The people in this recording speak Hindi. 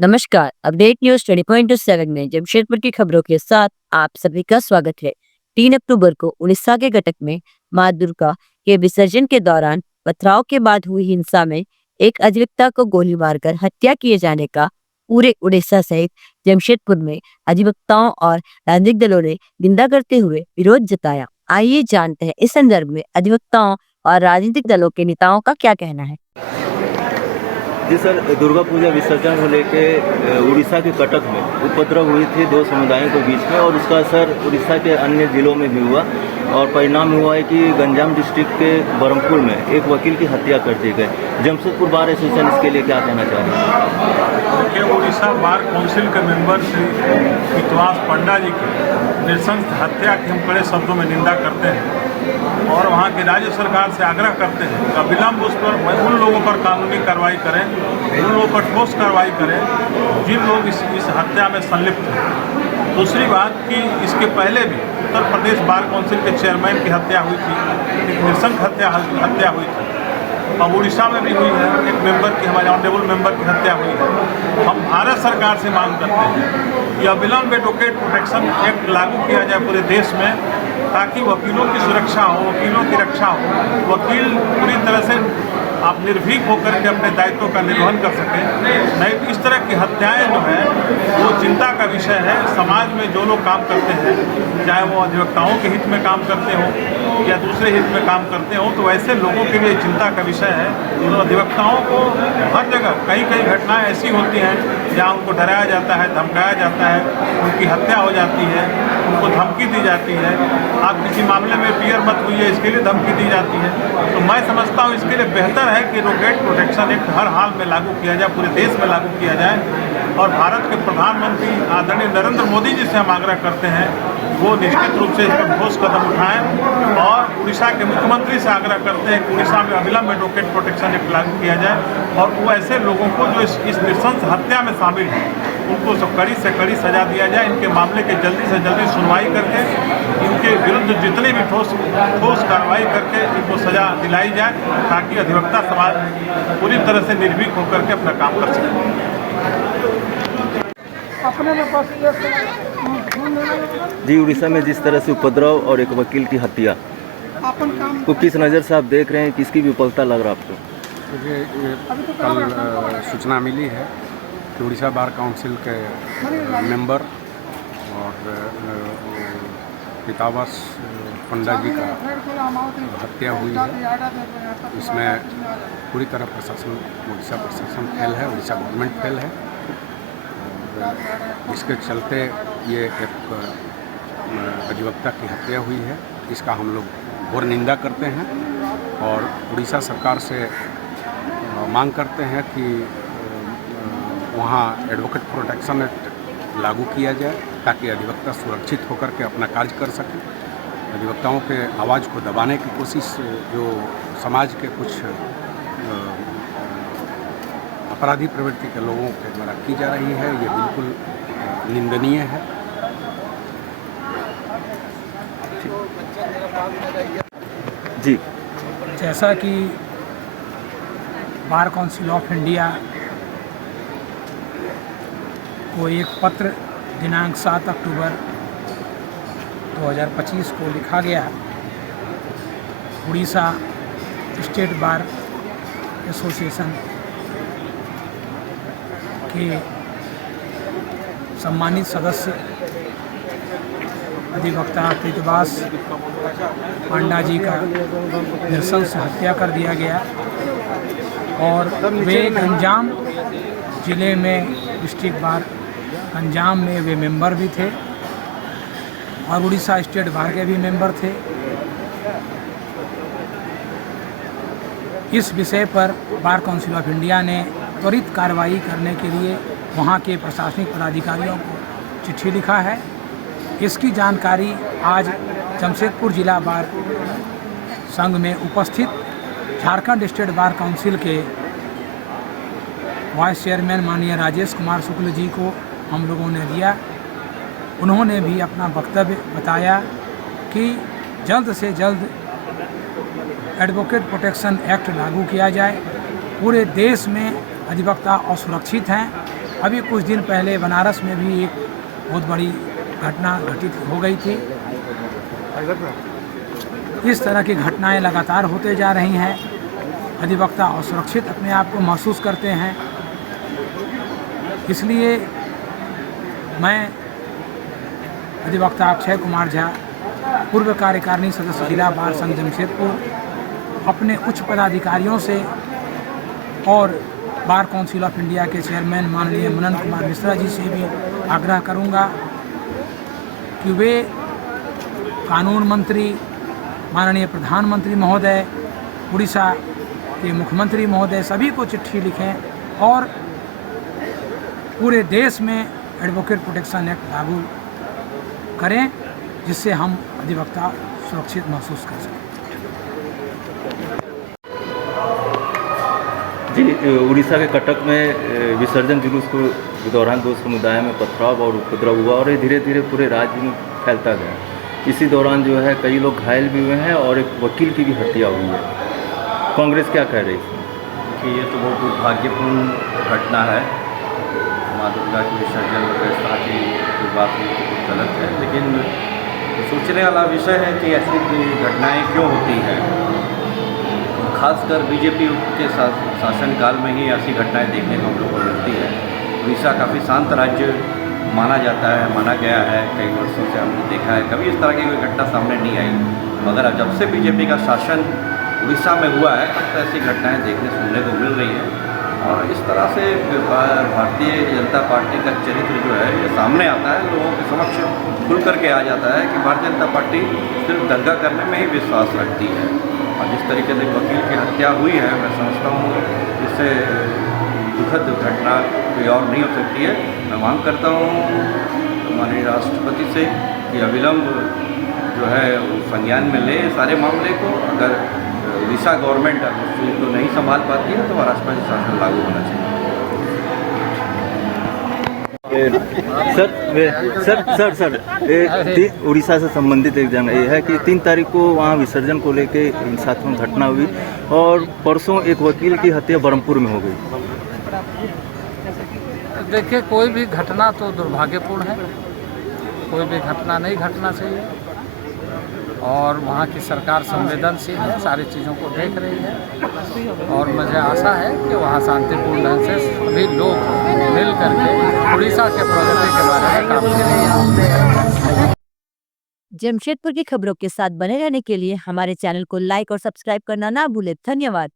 नमस्कार। अपडेट न्यूज 20.7 में जमशेदपुर की खबरों के साथ आप सभी का स्वागत है। 3 अक्टूबर को उड़ीसा के कटक में मां दुर्गा के विसर्जन के दौरान पथराव के बाद हुई हिंसा में एक अधिवक्ता को गोली मारकर हत्या किए जाने का पूरे उड़ीसा सहित जमशेदपुर में अधिवक्ताओं और राजनीतिक दलों ने निंदा करते हुए विरोध जताया। आइए जानते हैं इस संदर्भ में अधिवक्ताओं और राजनीतिक दलों के नेताओं का क्या कहना है। जी सर, दुर्गा पूजा विसर्जन को लेके उड़ीसा के कटक में उपद्रव हुई थी दो समुदायों के बीच में और उसका असर उड़ीसा के अन्य जिलों में भी हुआ और परिणाम हुआ है कि गंजाम डिस्ट्रिक्ट के बरमपुर में एक वकील की हत्या कर दी गई। जमशेदपुर बार एसोसिएशन इसके लिए क्या कहना चाह रहे हैं? देखिए, उड़ीसा बार काउंसिल के मेंबर श्री विश्वास पंडा जी की नृशंस हत्या की हम कड़े शब्दों में निंदा करते हैं और वहाँ की राज्य सरकार से आग्रह करते हैं कि अविलंब उस पर उन लोगों पर कानूनी कार्रवाई करें, उन लोगों पर ठोस कार्रवाई करें जिन लोग इस हत्या में संलिप्त हैं। दूसरी बात कि इसके पहले भी उत्तर प्रदेश बार काउंसिल के चेयरमैन की हत्या हुई थी, एक नृशंस हत्या हुई थी। अब उड़ीसा में भी हुई है, एक मेंबर की, हमारे ऑनरेबल मेंबर की हत्या हुई है। हम भारत सरकार से मांग करते हैं कि अविलंब एडवोकेट प्रोटेक्शन एक्ट लागू किया जाए पूरे देश में, ताकि वकीलों की सुरक्षा हो, वकीलों की रक्षा हो, वकील पूरी तरह से आप निर्भीक होकर के अपने दायित्वों का निर्वहन कर सकें। नहीं तो इस तरह की हत्याएं जो है वो चिंता का विषय है। समाज में जो लोग काम करते हैं, चाहे वो अधिवक्ताओं के हित में काम करते हो या दूसरे हित में काम करते हो, तो ऐसे लोगों के लिए चिंता का विषय है। तो अधिवक्ताओं को हर जगह कई घटनाएं ऐसी होती हैं जहाँ उनको डराया जाता है, धमकाया जाता है, उनकी हत्या हो जाती है, उनको धमकी दी जाती है। आप किसी मामले में पीयर मत हुई है, इसके लिए धमकी दी जाती है। तो मैं समझता हूँ इसके लिए बेहतर है कि एडवोकेट प्रोटेक्शन एक्ट हर हाल में लागू किया जाए, पूरे देश में लागू किया जाए। और भारत के प्रधानमंत्री आदरणीय नरेंद्र मोदी जी से हम आग्रह करते हैं वो निश्चित रूप से इस पर ठोस कदम उठाएं और उड़ीसा के मुख्यमंत्री से आग्रह करते हैं कि उड़ीसा में अविलंब एडवोकेट प्रोटेक्शन एक्ट लागू किया जाए और वो ऐसे लोगों को जो इस नृशंस हत्या में शामिल हैं उनको कड़ी से कड़ी सजा दिया जाए। इनके मामले के जल्दी से जल्दी सुनवाई करके इनके विरुद्ध जितनी भी ठोस कार्रवाई करके इनको सजा दिलाई जाए, ताकि अधिवक्ता समाज पूरी तरह से निर्भीक होकर के अपना काम कर सके। जी, उड़ीसा में जिस तरह से उपद्रव और एक वकील की हत्या को किस नज़र से आप देख रहे हैं, किसकी विफलता लग रहा है आपको? मुझे कल सूचना मिली है कि उड़ीसा बार काउंसिल के मेंबर और पितावस पंडा जी का हत्या हुई है। इसमें पूरी तरह प्रशासन, उड़ीसा प्रशासन फेल है, उड़ीसा गवर्नमेंट फेल है। इसके चलते ये एक अधिवक्ता की हत्या हुई है। इसका हम लोग घोर निंदा करते हैं और उड़ीसा सरकार से मांग करते हैं कि वहाँ एडवोकेट प्रोटेक्शन एक्ट लागू किया जाए, ताकि अधिवक्ता सुरक्षित होकर के अपना कार्य कर सकें। अधिवक्ताओं के आवाज़ को दबाने की कोशिश जो समाज के कुछ अपराधी प्रवृत्ति के लोगों के द्वारा की जा रही है, ये बिल्कुल निंदनीय है। जी, जैसा कि बार काउंसिल ऑफ इंडिया को एक पत्र दिनांक 7 अक्टूबर 2025 को लिखा गया, उड़ीसा स्टेट बार एसोसिएशन के सम्मानित सदस्य अधिवक्ता प्रतिवास पांडा जी का नृशंस हत्या कर दिया गया और वे गंजाम जिले में डिस्ट्रिक्ट बार गंजाम में वे मेंबर भी थे और उड़ीसा स्टेट बार के भी मेंबर थे। इस विषय पर बार काउंसिल ऑफ इंडिया ने त्वरित कार्रवाई करने के लिए वहाँ के प्रशासनिक पदाधिकारियों को चिट्ठी लिखा है। इसकी जानकारी आज जमशेदपुर जिला बार संघ में उपस्थित झारखंड स्टेट बार काउंसिल के वाइस चेयरमैन माननीय राजेश कुमार शुक्ल जी को हम लोगों ने दिया। उन्होंने भी अपना वक्तव्य बताया कि जल्द से जल्द एडवोकेट प्रोटेक्शन एक्ट लागू किया जाए। पूरे देश में अधिवक्ता असुरक्षित हैं अभी कुछ दिन पहले बनारस में भी एक बहुत बड़ी घटना घटित हो गई थी। इस तरह की घटनाएं लगातार होते जा रही हैं। अधिवक्ता असुरक्षित अपने आप को महसूस करते हैं। इसलिए मैं अधिवक्ता अक्षय कुमार झा, पूर्व कार्यकारिणी सदस्य जिला बार संघ जमशेदपुर, अपने उच्च पदाधिकारियों से और बार काउंसिल ऑफ इंडिया के चेयरमैन माननीय मनन कुमार मिश्रा जी से भी आग्रह करूंगा कि वे कानून मंत्री, माननीय प्रधानमंत्री महोदय, उड़ीसा के मुख्यमंत्री महोदय सभी को चिट्ठी लिखें और पूरे देश में एडवोकेट प्रोटेक्शन एक्ट लागू करें, जिससे हम अधिवक्ता सुरक्षित महसूस कर सकें। जी, उड़ीसा के कटक में विसर्जन जुलूस के दौरान दो समुदायों में पथराव और उपद्रव हुआ और ये धीरे धीरे पूरे राज्य में फैलता गया। इसी दौरान जो है कई लोग घायल भी हुए हैं और एक वकील की भी हत्या हुई है। कांग्रेस क्या कह रही है कि ये तो बहुत दुर्भाग्यपूर्ण घटना है। माँ दुर्गा के विसर्जन वगैरह इस तरह की बात हुई तो बहुत गलत है, लेकिन सोचने वाला विषय है कि ऐसी घटनाएं क्यों होती हैं। खासकर बीजेपी के शासनकाल में ही ऐसी घटनाएं देखने को हम लोग को मिलती है। उड़ीसा काफ़ी शांत राज्य माना जाता है, माना गया है, कई वर्षों से हमने देखा है, कभी इस तरह की कोई घटना सामने नहीं आई। मगर जब से बीजेपी का शासन उड़ीसा में हुआ है तब से ऐसी घटनाएं देखने सुनने को मिल रही हैं और इस तरह से भारतीय जनता पार्टी का चरित्र जो है ये सामने आता है, लोगों के समक्ष खुल करके आ जाता है कि भारतीय जनता पार्टी सिर्फ दंगा करने में ही विश्वास रखती है। और जिस तरीके से वकील की हत्या हुई है, मैं समझता हूँ इससे दुखद घटना कोई और नहीं हो सकती है। मैं मांग करता हूँ माननीय राष्ट्रपति से कि अविलंब जो है वो संज्ञान में ले सारे मामले को। अगर उड़ीसा गवर्नमेंट को नहीं संभाल पाती है तो राष्ट्रपति शासन लागू होना चाहिए। उड़ीसा से संबंधित एक जन ये है कि 3 तारीख को वहाँ विसर्जन को लेके इन साथियों में घटना हुई और परसों एक वकील की हत्या बरहमपुर में हो गई। देखिए, कोई भी घटना तो दुर्भाग्यपूर्ण है, कोई भी घटना नहीं घटना चाहिए और वहाँ की सरकार संवेदनशील है, सारी चीज़ों को देख रही है और मुझे आशा है कि वहाँ शांतिपूर्ण ढंग से सभी लोग मिल करके उड़ीसा के प्रगति के बारे में काम करेंगे। जमशेदपुर की खबरों के साथ बने रहने के लिए हमारे चैनल को लाइक और सब्सक्राइब करना ना भूलें। धन्यवाद।